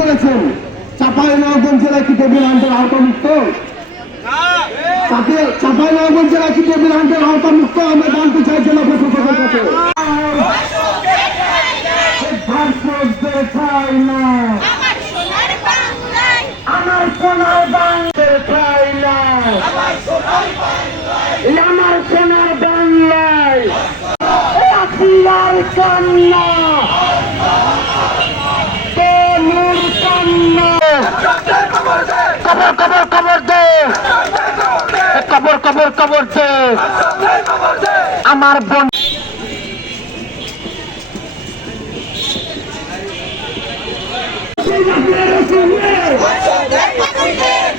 বলেছেন, চাপাই নগঞ্জ জেলা কি টেবিল হান্টের আওতামুক্ত চাপে চাপাই নগঞ্জ জেলা কি টেবিল হান্টের আওতামুক্ত আমরা জানতে চাই জেলা প্রশাসকের কাছে। আমার সোনার বাংলায় আমার সোনার বাংলার না আমার সোনার বাংলায় কবর কবর কবর দে। কবর কবর কবর দে। আমার বোন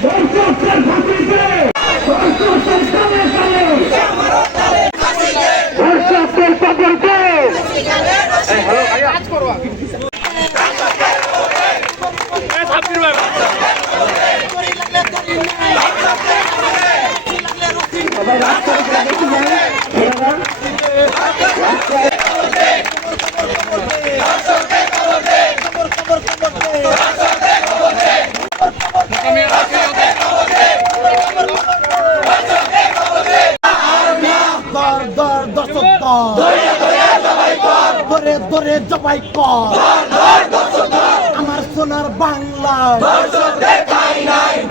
ধর্ষকদের ফাঁসিতে ধর্ষকদের কানে কানে ধর্ষকদের কবর দে দর দর্শক দর ধরে ধরে জবাই কর আমার সোনার বাংলা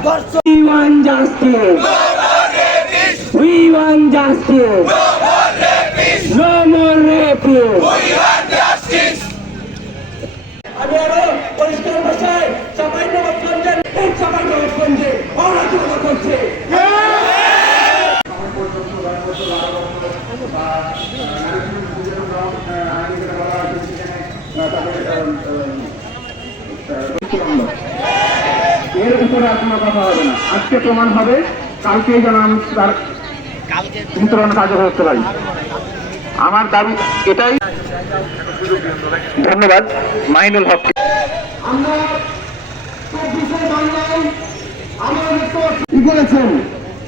দর্শক We want justice. We want justice. No more rapists. আমি আরও পরিষ্কার এর উপরে কথা হবে না। আজকে প্রমাণ হবে তার বিতরণ করতে পারি। আমার দাবি এটাই। ধন্যবাদ মাইনুল হক। কি বলেছেন?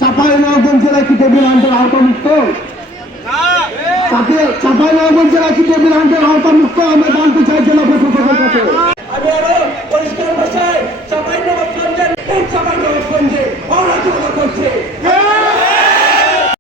চাপাই নগঞ্জ জেলা কি টেবিল হান্টের আওতামুক্ত চাপে চাপাই নগর জেলা টেবিল হান্টের আওতামুক্ত আমরা